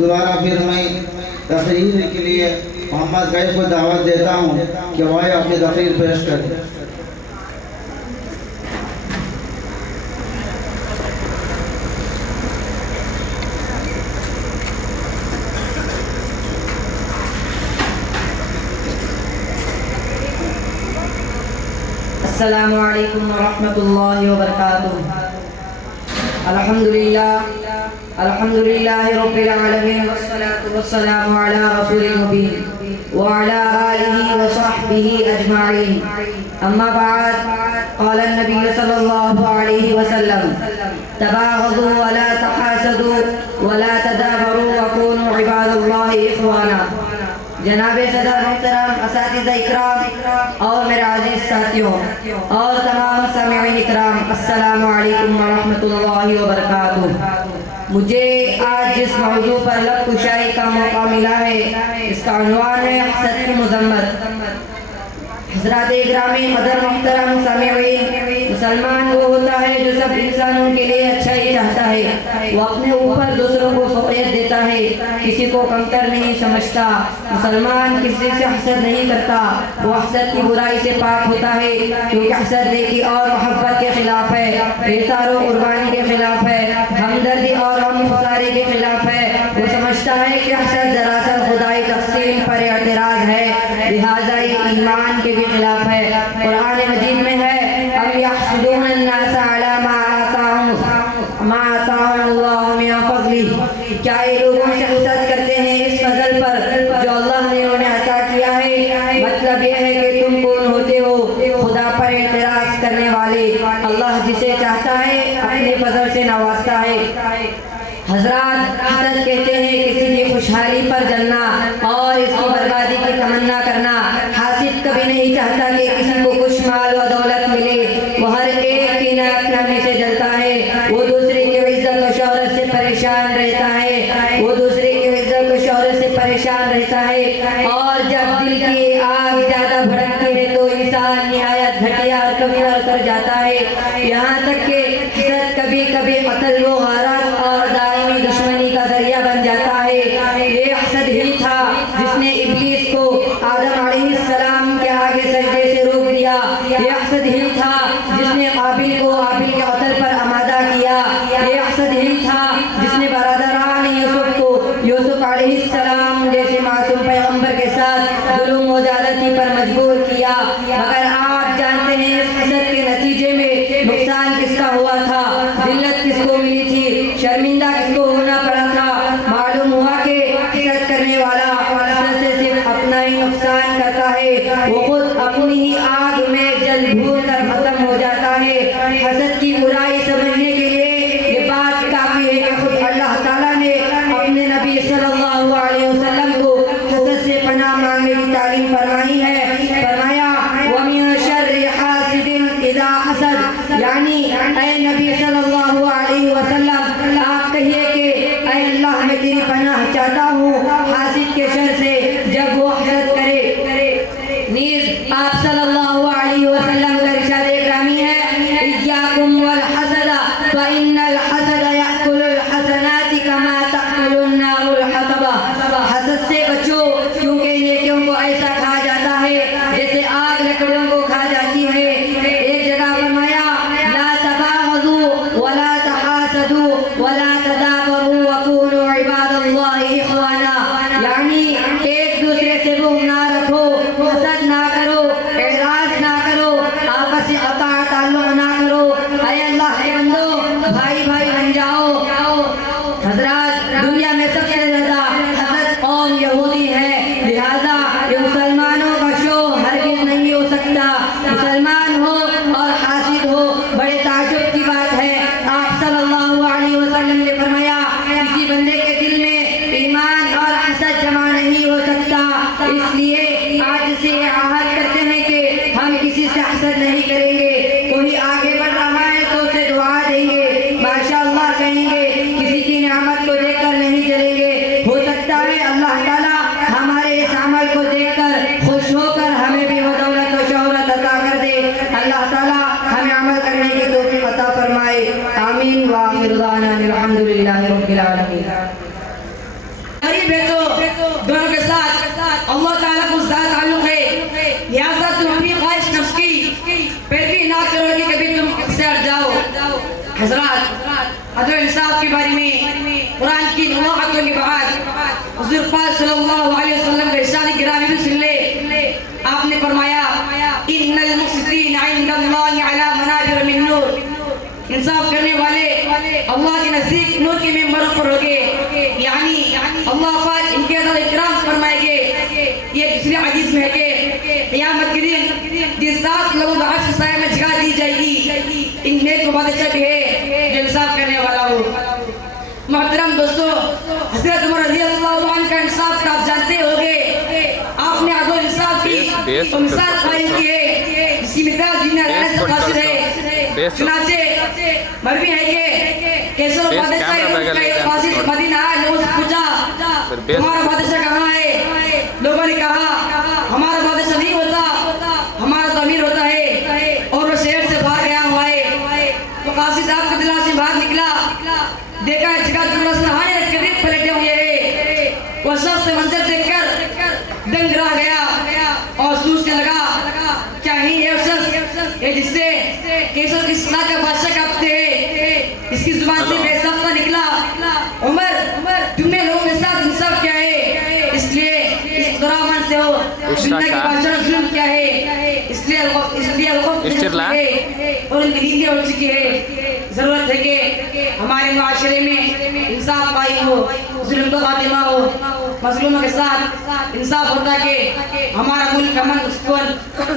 दोबारा फिर मैं तकरीर के लिए मोहम्मद गैस को दावत देता हूँ कि वह अपनी तकरीर पेश करें। अस्सलामु अलैकुम वरहमतुल्लाहि वबरकातुहू। अल्हम्दुलिल्लाहि रब्बिल आलमीन वस्सलातु वस्सलामु अला रसूलिल मुबीन व अला आलिहि व सहबिहि अजमाइन। अम्मा बाद, क़ाला नबी सल्लल्लाहु अलैहि वसल्लम तबागदू व ला तहासदू व ला तदाबरू व कूनू इबादल्लाहि इख्वाना। जनाबे सदर मोहतरम, असातिज़ा इकराम और मेरे अजीज साथियों और तमाम सामिईन इकराम, अस्सलामु अलैकुम वरहमतुल्लाहि वबरकातुहू। मुझे आज जिस मौजू पर लब कुशाई का मौका मिला है, इसका उन्वान है हसद की मज़म्मत। हज़रात इकरामी कदर मोहतरम सामिईन, मुसलमान वो होता है जो सब इंसानों के लिए अच्छा ही चाहता है। वो अपने ऊपर दूसरों को फ़ौक़ियत देता है, किसी को कमतर नहीं समझता। मुसलमान किसी से हसद नहीं करता, वो हसद की बुराई से पाक होता है, क्योंकि हसद नेकी और मोहब्बत के खिलाफ है, एसार और कुर्बानी के खिलाफ है, हमदर्दी और हमगुसारी के खिलाफ है। वो समझता है कि हसद दरअसल खुदाई तक़सीम पर एतराज़ है, लिहाजा ये ईमान के भी खिलाफ है। कुरान मजीद में है, अम यहसुदून अन्नास अला मा आताहुमुल्लाहु मिन फ़ज़लिही। क्या ये लोगों से हसद करते हैं इस फजल पर जो अल्लाह ने उन्हें अता किया है। मतलब यह है कि तुम कौन होते हो खुदा पर एतराज़ करने वाले। अल्लाह जिसे चाहता है अपने फजल से नवाजता है। हजरात, हसद कहते हैं किसी की खुशहाली पर जलना और इसकी बर्बादी की तमन्ना करना। हासिद कभी नहीं चाहता कि किसी को कुछ माल व दौलत मिले। वो हर एक की नाकामी से जलता है। वो दूसरे की इज्जत और शोहरत से परेशान रहता है। और जब दिल की आग ज्यादा भड़कती है तो इंसान निहायत घटिया हरकत कर जाता है। यहाँ तक कि हसद कभी कभी कत्ल व गारत और दायमी दुश्मनी का जरिया बन जाता है। ये हसद ही था जिसने इब्लीस को आदम अलैहिस्सलाम के आगे सजदे से रोक दिया। ये हसद ही था जिसने काबिल को हाबिल के कत्ल पर आमादा किया। ये हसद ही था जिसने बरादरान यूसुफ अलैहिस्सलाम जैसे मासूम पैगंबर के साथ जुल्म व ज़्यादती पर मजबूर किया। मगर आप जानते हैं इस हसद के नतीजे में नुकसान किसका हुआ था, जिल्लत किसको मिली थी, शर्मिंदा किसको होना पड़ा था। मालूम हुआ कि हसद करने वाला हसद से सिर्फ अपना ही नुकसान करता है, वो खुद अपनी ही आग में जल भून कर खत्म हो जाता है। हसद की बुराई समझने के लिए ये बात काफी है कि खुद अल्लाह ताला ने अपने नबी सल्लल्लाहु अलैहि वसल्लम को हसद से पनाह मांगने की तालीम फरमाई है। फरमाया, वमिन शर्रि हासिदिन इज़ा हसद, यानी ऐ नबी सल्लल्लाहु अलैहि वसल्लम आप कहिए कि ऐ अल्लाह मैं तेरी पनाह चाहता हूँ हासिद के शर से जब वो हसद करे। नीज़ आप सल्लल्लाहु अलैहि वसल्लम का इरशाद इकरामी है, इय्याकुम वल हसद फ़इन्नल हसद याकुलुल हसनाति कमा तअकुलुन नारुल हतबा। हसद से बचो क्योंकि नेकियों को ऐसा खा जाता है जैसे आग लकड़ियों को खा जाती है। एक जगह फरमाया, ला तबागदू वला तहासदू वला तदाबरू व कूनू इबादल्लाहि इख्वाना, यानी एक दूसरे से बुग़्ज़ ना रखो, हसद ना करो, एराज़ ना करो, आपस में अता ताल्लुक़ ना करो। ऐ अल्लाह के बंदो, भाई भाई बन जाओ। हज़रात, दुनिया में सबसे ज़्यादा हसद कौम यहूदी है, लिहाजा ये मुसलमानों का शो हरगिज़ नहीं हो सकता। मुसलमान हो और हासिद हो, बड़े ताज्जुब की बात है। आप सल्लल्लाहु अलैहि वसल्लम ने फरमाया, किसी बंदे के दिल में ईमान और हसद जमा नहीं हो सकता। इसलिए आज से आहद करते हैं कि हम किसी से हसद नहीं करेंगे। कोई आगे बढ़ रहा है तो उसे दुआ देंगे, माशाअल्लाह कहेंगे, किसी की नेमत को देखकर नहीं चलेंगे। हो सकता है अल्लाह ताला हमारे इस अमल को देखकर खुश होकर हमें भी वो दौलत और शोहरत अता कर दे। अल्लाह ताला हमें अमल करने की तौफीक अता फरमाए। आमीन व आखिर दाना अल्हम्दुलिल्लाहि रब्बिल आलमीन। पे तो दोनों के साथ अल्लाह ताला को ज़्यादा ताल्लुक है। लिहाजा तुम अपनी ख्वाहिश नफ्स की पैरवी ना करो कि कभी तुम इससे हट जाओ। हज़रात, अदल इंसाफ के बारे में कुरान की नवाक़तों के बाद हुज़ूर पाक सल्लल्लाहु अलैहि वसल्लम के इरशाद गिरामी भी सुन ले। आपने फरमाया इन्नल मुक़सितीना इंदल्लाहि अला मनाबिर मिन नूर, इंसाफ करने वाले अल्लाह के नज़दीक नूर के मिंबरों पर होंगे, यानी अल्लाह पाक इनके अंदर इकराम फरमाएंगे। ये दूसरी हदीस में है कि क़यामत के दिन जिस 7 लोगों को अर्श के साए में जगह दी जाएगी, इनमें को बादशाह भी है जो इंसाफ करने वाला हो। मोहतरम दोस्तों, हज़रत उमर रज़ियल्लाहु अन्हु का इंसाफ आप जानते होंगे। आपने आदो इंसाफ की मिसाल कायम की है, इसी मिसाल जिन्हें अल्लाह से खासिर है। चुनाचे मरवी है कि कैसे बादशाह फासिल मदीना आए, लोगों से पूछा तुम्हारा बादशाह कहाँ है? लोगों ने कहा हमारा बादशाह नहीं होता, हमारा तो अमीर होता है और वो शहर से बाहर गया हुआ है। तो कासिद आपके दिला से बाहर निकला, देखा जगह दुर्लसहाने करीब पलटे हुए हैं। वो शख्स से मंजर देखकर दंग रह गया और सोचने लगा क्या ही है वो शख्स ये जिससे केसर की सना का बादशाह कांपते हैं, इसकी जुबान से बेसाख्ता निकला। उमर, तुमने लोगों के साथ इंसाफ क्या है, इसलिए इस दुरामन से हो दुनिया की बादशाह जुल्म क्या है, इसलिए और इनकी नींदें उड़ चुकी है। जरूरत है कि हमारे माशरे में इंसाफ कायम हो, जुल्म का खात्मा हो, मजलूमों के साथ इंसाफ होता कि हमारा मुल्क अमन सुकून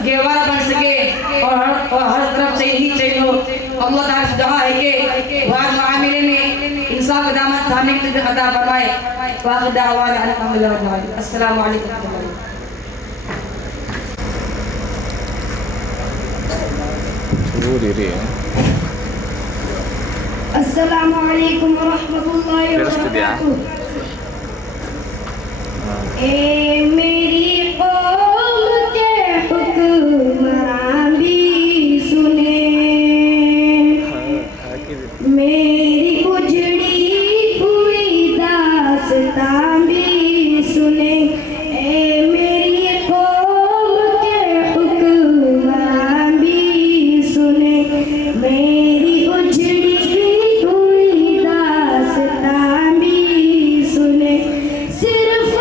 गेवारा बन सके और हर तरफ से यही चाहिए हो। अल्लाह ताला से दुआ है कि हर मामले में इंसाफ का दामन थामने की तौफीक अता फरमाए। वाखिर दावाना अल्हम्दुलिल्लाह रब्बिल आलमीन। अस्सलामु अलैकुम। अस्सलामु अलैकुम वरहमतुल्लाहि वबरकातुहू। ए मेरी कौम के हुक्मरान भी सुने, मेरी उजड़ी हुई दास्तां भी सुने। ए मेरी कौम के हुक्मरान भी सुने, मेरी उजड़ी हुई दास्तां भी सुने। सिर्फ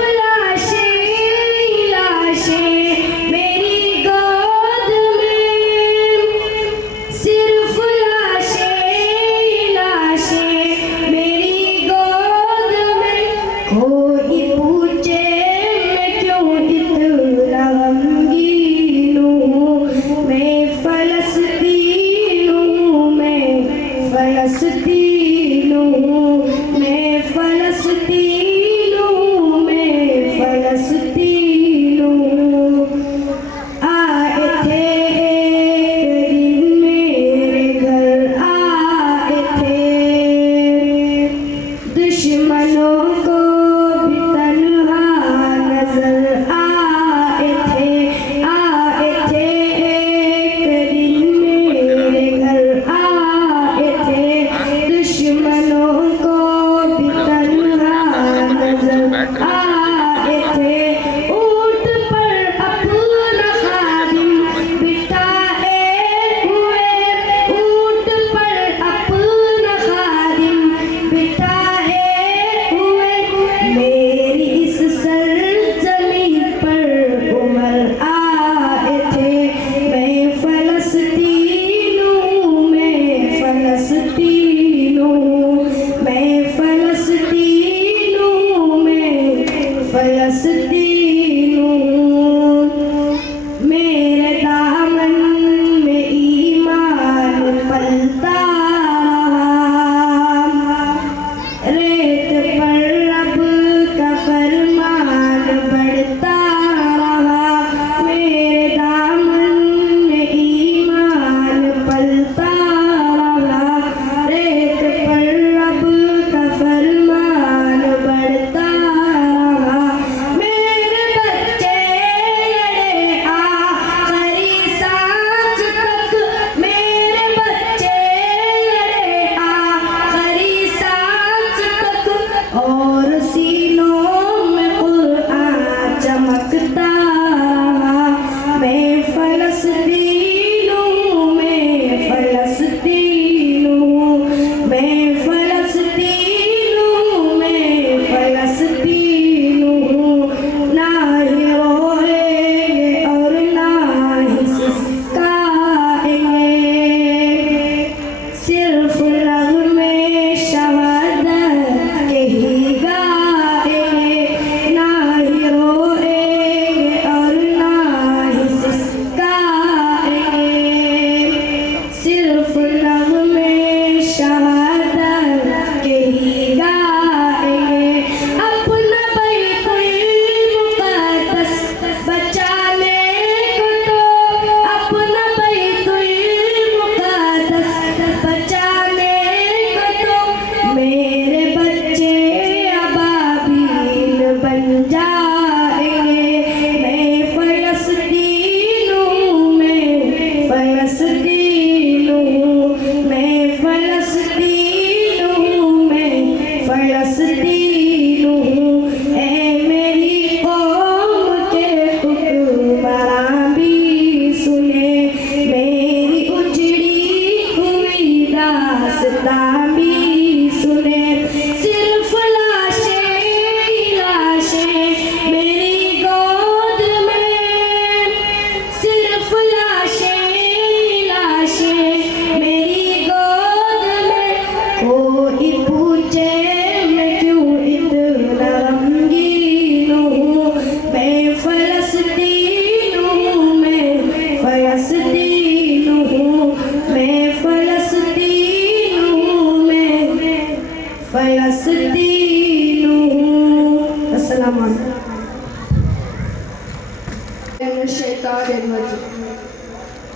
फयस्तीनु। अस्सलाम वालेकुम।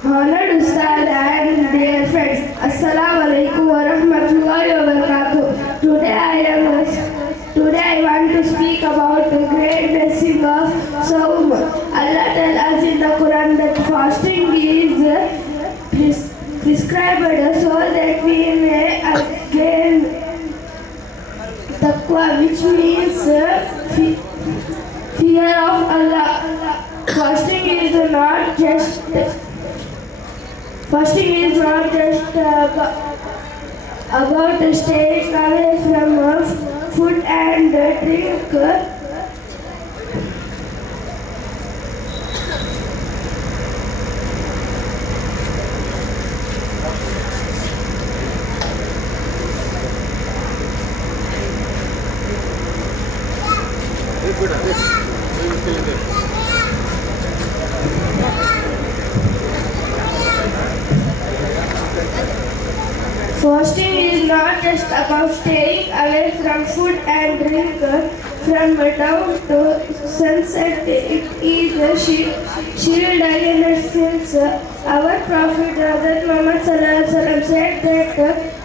Honored Ustad and dear friends, Assalamu alaikum wa rahmatullahi wa barakatuh. Today I want to speak about the great blessing of Sawm. Allah tells us in the Quran that fasting is prescribed so that we may gain taqwa, which means fear of Allah. Fasting is not just about staying away from food and drink. Fasting is not just about staying away from food and drink from dawn to sunset. It is a shield against sins. Our Prophet Muhammad said that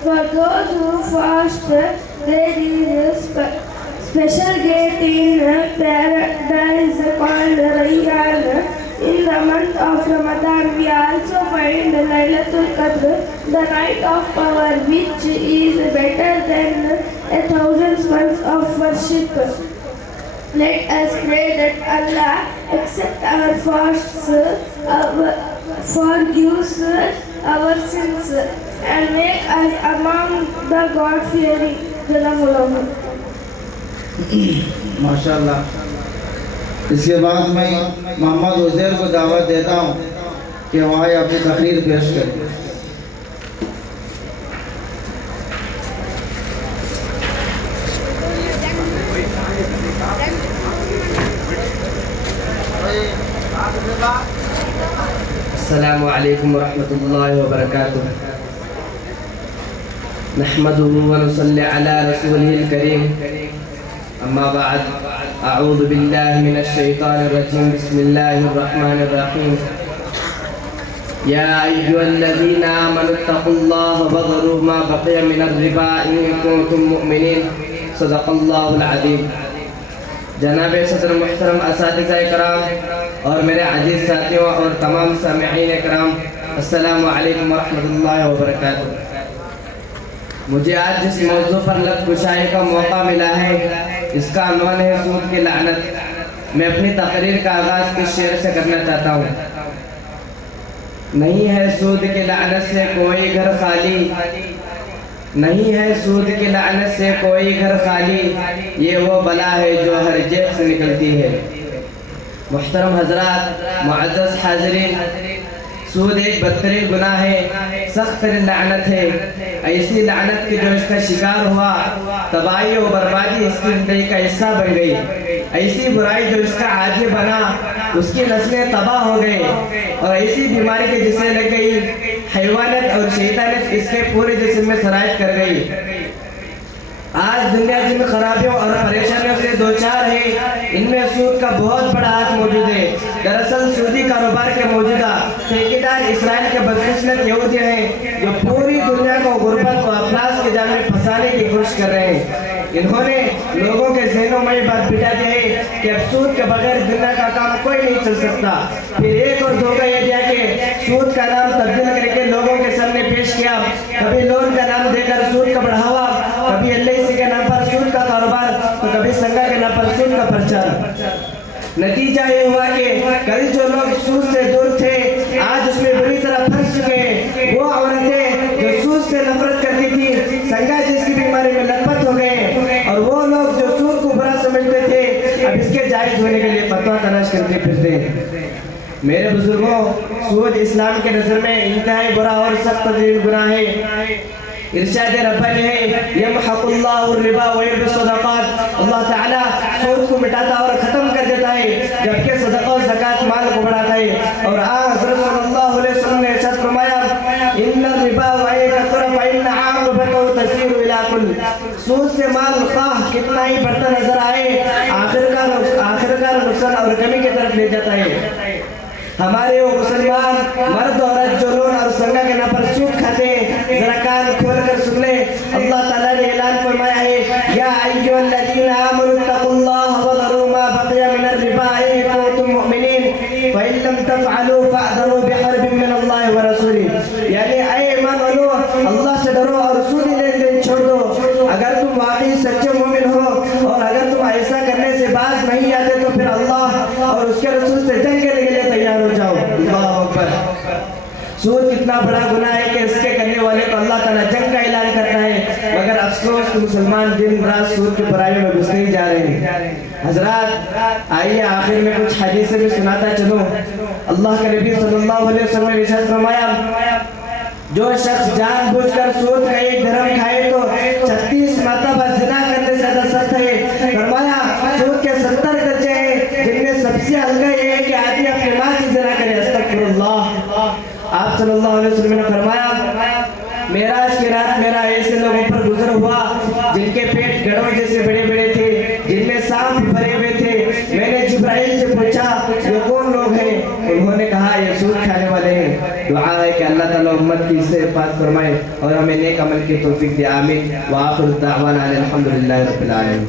for those who fast, there is a special gate in paradise called Rayyan. In the month of Ramadan, we also find Laylatul Qadr, the night of power, which is better than 1,000 months of worship. Let us pray that Allah accept our fasts, forgives our sins, and make us among the God-fearing. माशाल्लाह। इसके बाद मैं मोहम्मद उज़ैर को दावत देता हूँ कि वहाँ अपनी तकरीर पेश करें। अस्सलामु अलैकुम वरहमतुल्लाहि वबरकातुह। नहमदुहु व नुसल्ली अला रसूलिहिल करीम। अम्मा बाद, अऊज़ु बिल्लाहि मिनश शैतानिर रजीम। बिस्मिल्लाहिर रहमानिर रहीम। या अय्युहल्लज़ीना आमनुत्तक़ुल्लाह वज़रू मा बक़िया मिनर रिबा इन कुंतुम मुमिनीन। सदक़ल्लाहुल अज़ीम। जनाब सदर मुहतरम असातिज़ा इकराम और मेरे अजीज़ साथियों और तमाम सामिईन इकराम, अस्सलामु अलैकुम वरहमतुल्लाहि वबरकातुह। मुझे आज जिस मौजू पर लफ्ज़ कुशाई का मौका मिला है, इसका अनवान है सूद की लानत। मैं अपनी तकरीर का आगाज़ किस शेर से करना चाहता हूँ। नहीं है सूद की लानत से कोई घर खाली, नहीं है सूद की लानत से कोई घर खाली, ये वो बला है जो हर जेब से निकलती है। मुहतरम हजरात, मुअज़्ज़ज़ हाज़रीन, सूद एक बदतरीन गुनाह है, सख्त लानत है। ऐसी लानत की जो इसका शिकार हुआ, तबाही और बर्बादी इसकी ज़िंदगी का हिस्सा बन गई। ऐसी बुराई जो इसका आदी बना, उसकी नस्लें तबाह हो गई। और ऐसी बीमारी के जिसे लग गई, हैवानत और शैतानत इसके पूरे जिस्म में सरायत कर गई। आज दुनिया जिन खराबियों और परेशानियों से दो चार है, इनमें सूद का बहुत बड़ा हाथ मौजूद है। दरअसल सूदी कारोबार के मौजूदा ठेकेदार इसराइल के बदकिस्मत यहूदी हैं, जो पूरी दुनिया को गुर्बत व अफलास के जाल में फंसाने की कोशिश कर रहे हैं। इन्होंने लोगों के ज़हनों में ये बात बिठा दी है कि अब सूद के बगैर दुनिया का काम कोई नहीं चल सकता। फिर एक और धोखा ये दिया कि सूद का नाम तब्दील करके लोगों के सामने पेश किया। कभी लोन का नाम देकर सूद का बढ़ावा, कभी LIC के नाम पर सूद का कारोबार, तो कभी संघा के नाम पर सूद का प्रचार। नतीजा ये हुआ कि कल जो लोग सूद से दूर थे, आज उसमें बुरी तरह फंस चुके हैं। वो औरतें जो सूद से नफरत करती थी, संघा जिसकी बीमारी में लथपथ हो गए, और वो लोग जो सूद को बुरा समझते थे, अब इसके जायज होने के लिए फतवा तलाश करते फिरते हैं। मेरे बुजुर्गों, सूद इस्लाम के नजर में इंतहाई बुरा और सख्त गुनाह है। इरशाद रब्बानी है, यमहकुल्लाहु रिबा व युर्बि सदक़ात। अल्लाह ताला सूद को मिटाता और खत्म कर देता है, जबकि सदका और ज़कात माल को बढ़ाता है। और हज़रत सल्लल्लाहु अलैहि वसल्लम ने इरशाद फरमाया, इन्ना रिबा व यकथुर फ इन्ना आक़िबतहु तसीरु इला कुल। सूद से माल खाह कितना ही बढ़ता नजर आए, आखिरकार नुकसान और कमी की तरफ ले जाता है। हमारे वो मुसलमान मर्द औरत जो लोन और संगा के नाम पर सूद खाते हैं, जरा कान खोल कर सुन ले। अल्लाह ताला ने ऐलान फरमाया है, या अय्युहल्लज़ीना आमनु तक़ुल्लाह व ज़रू मा बक़िया मिनर रिबा इन कुंतुम मुमिनीन फ़ इन लम तफ़अलू फ़अज़नु बिहर्बिन मिनल्लाहि व रसूलिही। यानी ऐ ईमान वालों, अल्लाह से डरो और सूदी लेन-देन छोड़ दो। अगर तुम वाकई सच्चे मोमिन हो और अगर तुम ऐसा करने से बाज नहीं आते तो फिर अल्लाह और उसके रसूल से जंग के लिए तैयार हो जाओ। अल्लाह अकबर। सूद कितना बड़ा गुनाह है कि इसके करने वाले को अल्लाह ताला जंग का ऐलान करता है, मगर अफसोस कि मुसलमान दिन रात सूद के बुराई में घुसते ही जा रहे हैं। हजरात, आइए आखिर में कुछ हदीसें भी सुनाता चलो। अल्लाह के नबी सल्लल्लाहु अलैहि वसल्लम ने इरशाद फरमाया, जो शख्स जानबूझकर सूद का एक धर्म खाए तो 36 मरतबा जिना करने से ज्यादा सख्त है। फरमाया सूद के 70 दर्जे हैं, जिनमें सबसे हल्का ये है कि आदमी अपने माँ से जिना करे। अस्तगफिरुल्लाह। आप सल्लल्लाहु अलैहि वसल्लम ने फरमाया, मेराज की रात मेरा ऐसे लोगों पर गुजर हुआ जिनके पेट गड़ों जैसे बड़े बड़े थे, जिनमें सांप भरे हुए थे। मैंने जिब्राइल से पूछा ये कौन लोग हैं? उन्होंने कहा ये सूद खाने वाले हैं। दुआ है कि अल्लाह ताला उम्मत की इससे हिफाजत फरमाए और हमें नेक अमल की तौफीक दे। आमीन। व आखिर दावाना अल्हम्दुलिल्लाहि रब्बिल आलमीन।